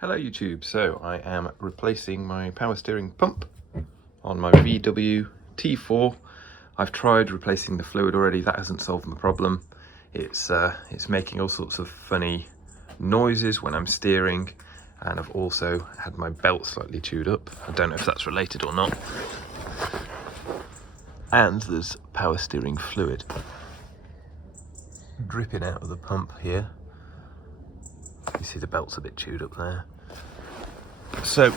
Hello YouTube, so I am replacing my power steering pump on my VW T4. I've tried replacing the fluid already, that hasn't solved my problem. It's making all sorts of funny noises when I'm steering, and I've also had my belt slightly chewed up. I don't know if that's related or not. And there's power steering fluid dripping out of the pump here. You see the belt's a bit chewed up there. So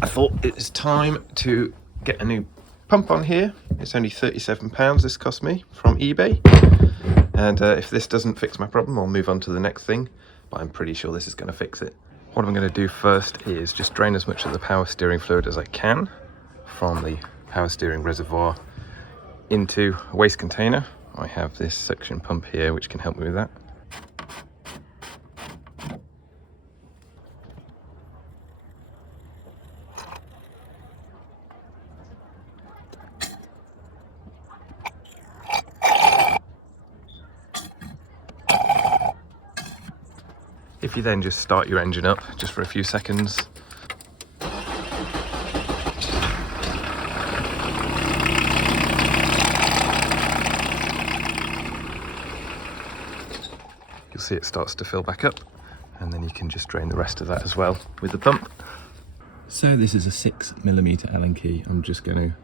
I thought it's time to get a new pump on here. It's only £37 this cost me from eBay. And if this doesn't fix my problem, I'll move on to the next thing. But I'm pretty sure this is going to fix it. What I'm going to do first is just drain as much of the power steering fluid as I can from the power steering reservoir into a waste container. I have this suction pump here which can help me with that. If you then just start your engine up just for a few seconds, you'll see it starts to fill back up, and then you can just drain the rest of that as well with the pump. So this is a 6mm Allen key. I'm just going to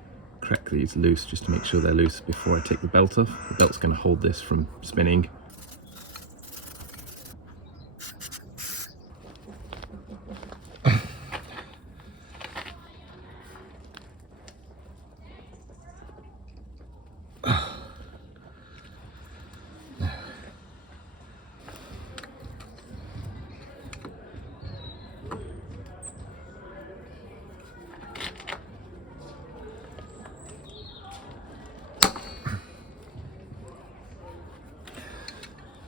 crack these loose just to make sure they're loose before I take the belt off. The belt's going to hold this from spinning.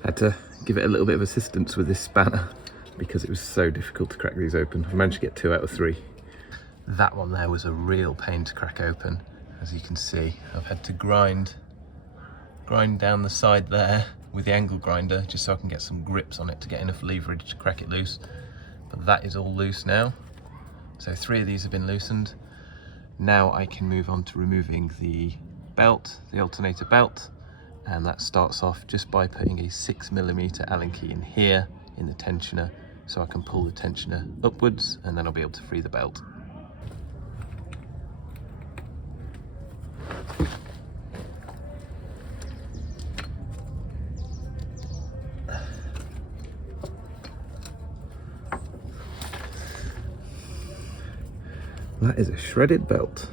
Had to give it a little bit of assistance with this spanner because it was so difficult to crack these open. I managed to get 2 out of 3. That one there was a real pain to crack open. As you can see, I've had to grind down the side there with the angle grinder just so I can get some grips on it to get enough leverage to crack it loose. But that is all loose now. So 3 of these have been loosened. Now I can move on to removing the belt, the alternator belt. And that starts off just by putting a 6mm Allen key in here in the tensioner, so I can pull the tensioner upwards and then I'll be able to free the belt. That is a shredded belt.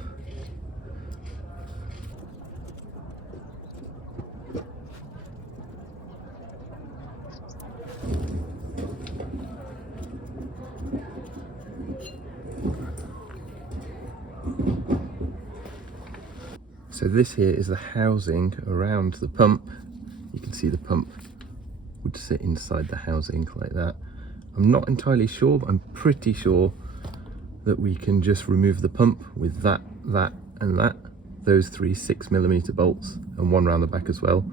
So this here is the housing around the pump. You can see the pump would sit inside the housing like that. I'm not entirely sure, but I'm pretty sure that we can just remove the pump with that, and that. Those 3 6mm bolts and 1 round the back as well.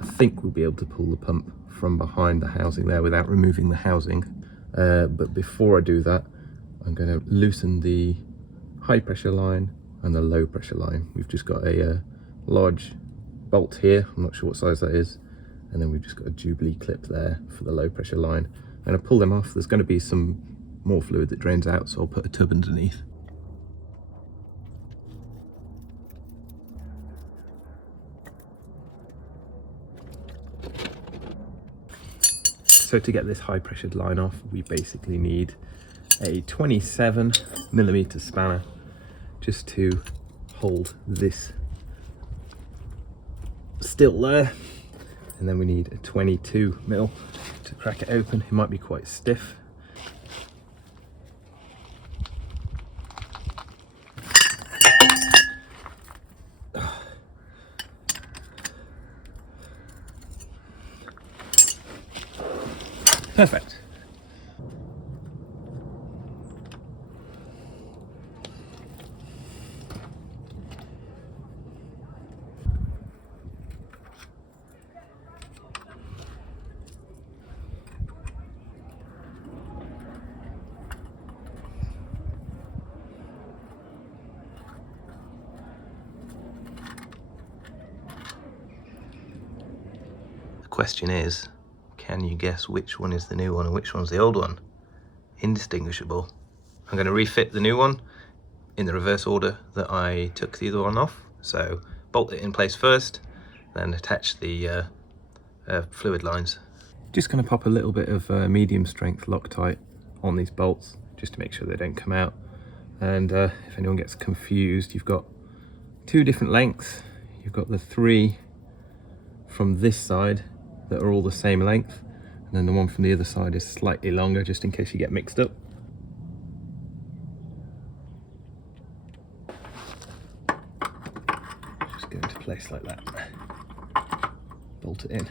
I think we'll be able to pull the pump from behind the housing there without removing the housing. But before I do that, I'm going to loosen the high pressure line and the low pressure line. We've just got a large bolt here, I'm not sure what size that is, and then we've just got a Jubilee clip there for the low pressure line. I'm going to pull them off. There's going to be some more fluid that drains out, so I'll put a tub underneath. So to get this high pressured line off, we basically need a 27mm spanner just to hold this still there, and then we need a 22mm to crack it open. It might be quite stiff. Perfect. question is, can you guess which one is the new one and which one's the old one? Indistinguishable. I'm going to refit the new one in the reverse order that I took the other one off. So bolt it in place first, then attach the fluid lines. Just going to pop a little bit of medium strength Loctite on these bolts just to make sure they don't come out. And if anyone gets confused, you've got two different lengths. You've got the 3 from this side that are all the same length, and then the one from the other side is slightly longer, just in case you get mixed up. Just go into place like that. Bolt it in.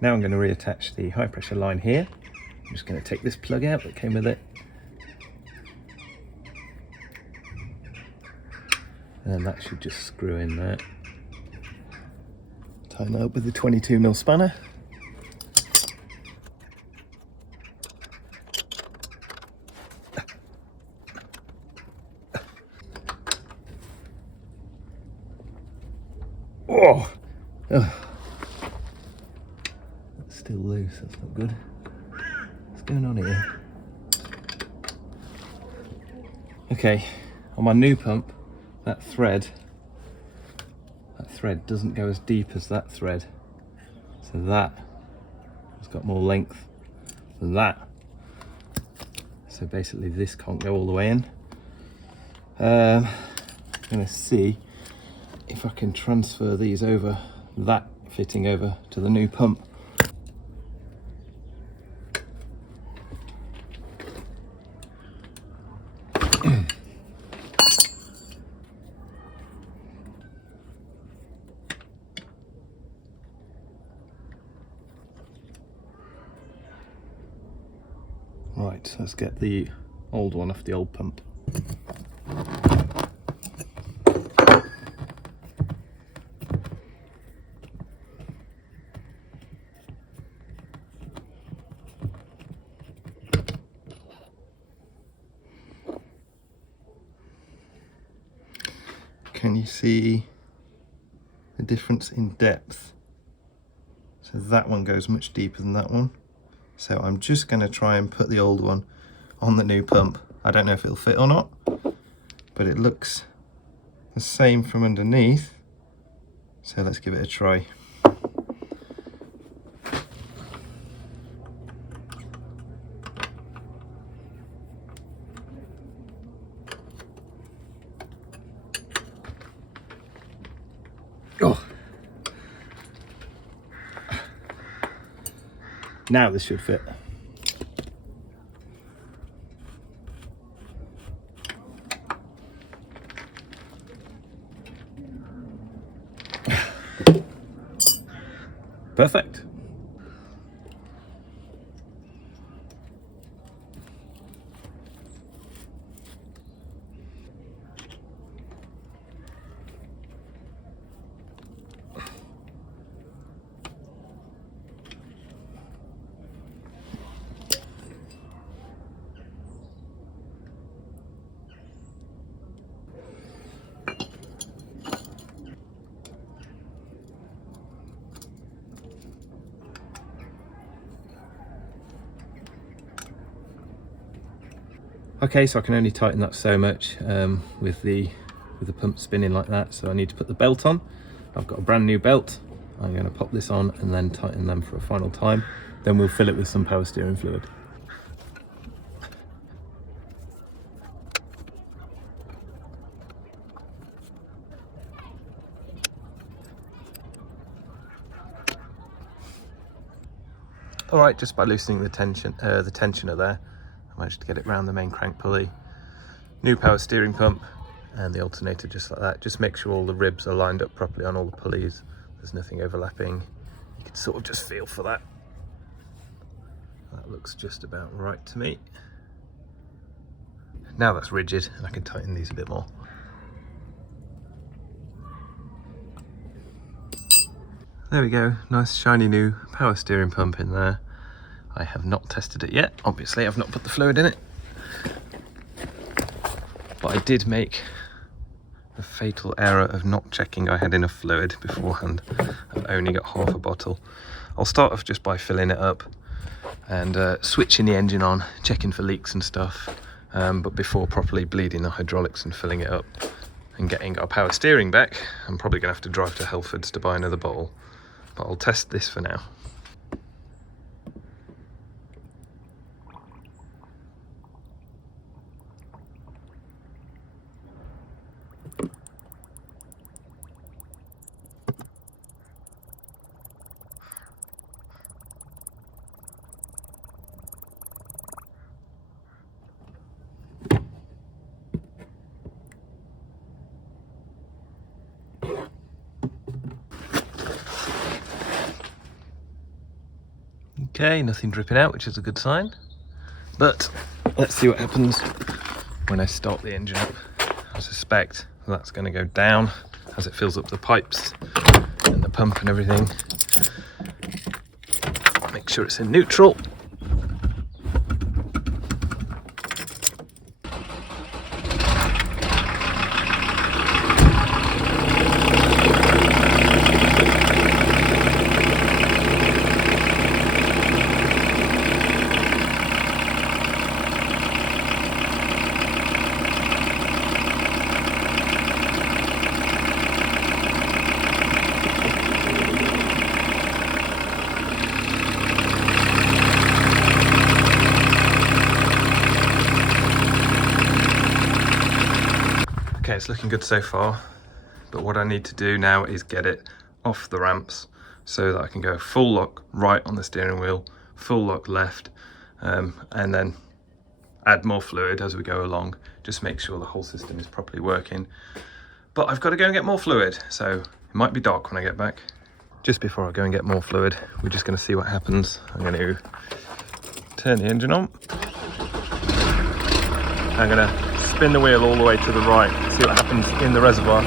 Now I'm going to reattach the high pressure line here. I'm just going to take this plug out that came with it. And that should just screw in there. Tighten that up with the 22mm spanner. Oh! Still loose, that's not good. What's going on here? Okay, on my new pump, that thread doesn't go as deep as that thread. So that has got more length than that. So basically this can't go all the way in. I'm gonna see if I can transfer these over, that fitting over to the new pump. Right, let's get the old one off the old pump. Can you see the difference in depth? So that one goes much deeper than that one. So I'm just going to try and put the old one on the new pump. I don't know if it'll fit or not, but it looks the same from underneath. So let's give it a try. Oh. Now this should fit. Perfect. Okay, so I can only tighten that so much with the pump spinning like that, so I need to put the belt on. I've got a brand new belt. I'm going to pop this on and then tighten them for a final time. Then we'll fill it with some power steering fluid. All right, just by loosening the tensioner there, I managed to get it round the main crank pulley. New power steering pump and the alternator just like that. Just make sure all the ribs are lined up properly on all the pulleys. There's nothing overlapping. You can sort of just feel for that. That looks just about right to me. Now that's rigid and I can tighten these a bit more. There we go, nice shiny new power steering pump in there. I have not tested it yet, obviously I've not put the fluid in it. But I did make the fatal error of not checking I had enough fluid beforehand. I've only got half a bottle. I'll start off just by filling it up and switching the engine on, checking for leaks and stuff, but before properly bleeding the hydraulics and filling it up and getting our power steering back, I'm probably going to have to drive to Helford's to buy another bottle, but I'll test this for now. Okay, nothing dripping out, which is a good sign. But let's see what happens when I start the engine up. I suspect that's going to go down as it fills up the pipes and the pump and everything. Make sure it's in neutral. Okay, it's looking good so far, but what I need to do now is get it off the ramps so that I can go full lock right on the steering wheel, full lock left, and then add more fluid as we go along. Just make sure the whole system is properly working. But I've got to go and get more fluid, so it might be dark when I get back. Just before I go and get more fluid, we're just going to see what happens. I'm going to turn the engine on. I'm going to spin the wheel all the way to the right, see what happens in the reservoir.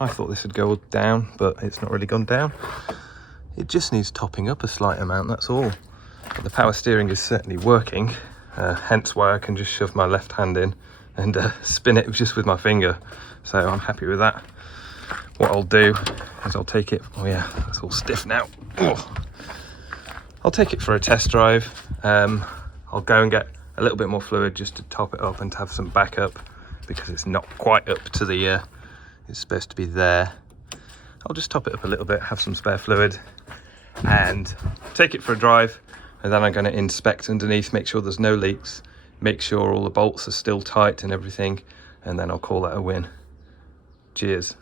I thought this would go down, but it's not really gone down. It just needs topping up a slight amount, that's all. But the power steering is certainly working, hence why I can just shove my left hand in and spin it just with my finger. So I'm happy with that. What I'll do is I'll take it, oh yeah, it's all stiff now. Oh. I'll take it for a test drive. I'll go and get a little bit more fluid just to top it up and to have some backup, because it's not quite up to the, it's supposed to be there. I'll just top it up a little bit, have some spare fluid, and take it for a drive. And then I'm going to inspect underneath, make sure there's no leaks, make sure all the bolts are still tight and everything, and then I'll call that a win. Cheers.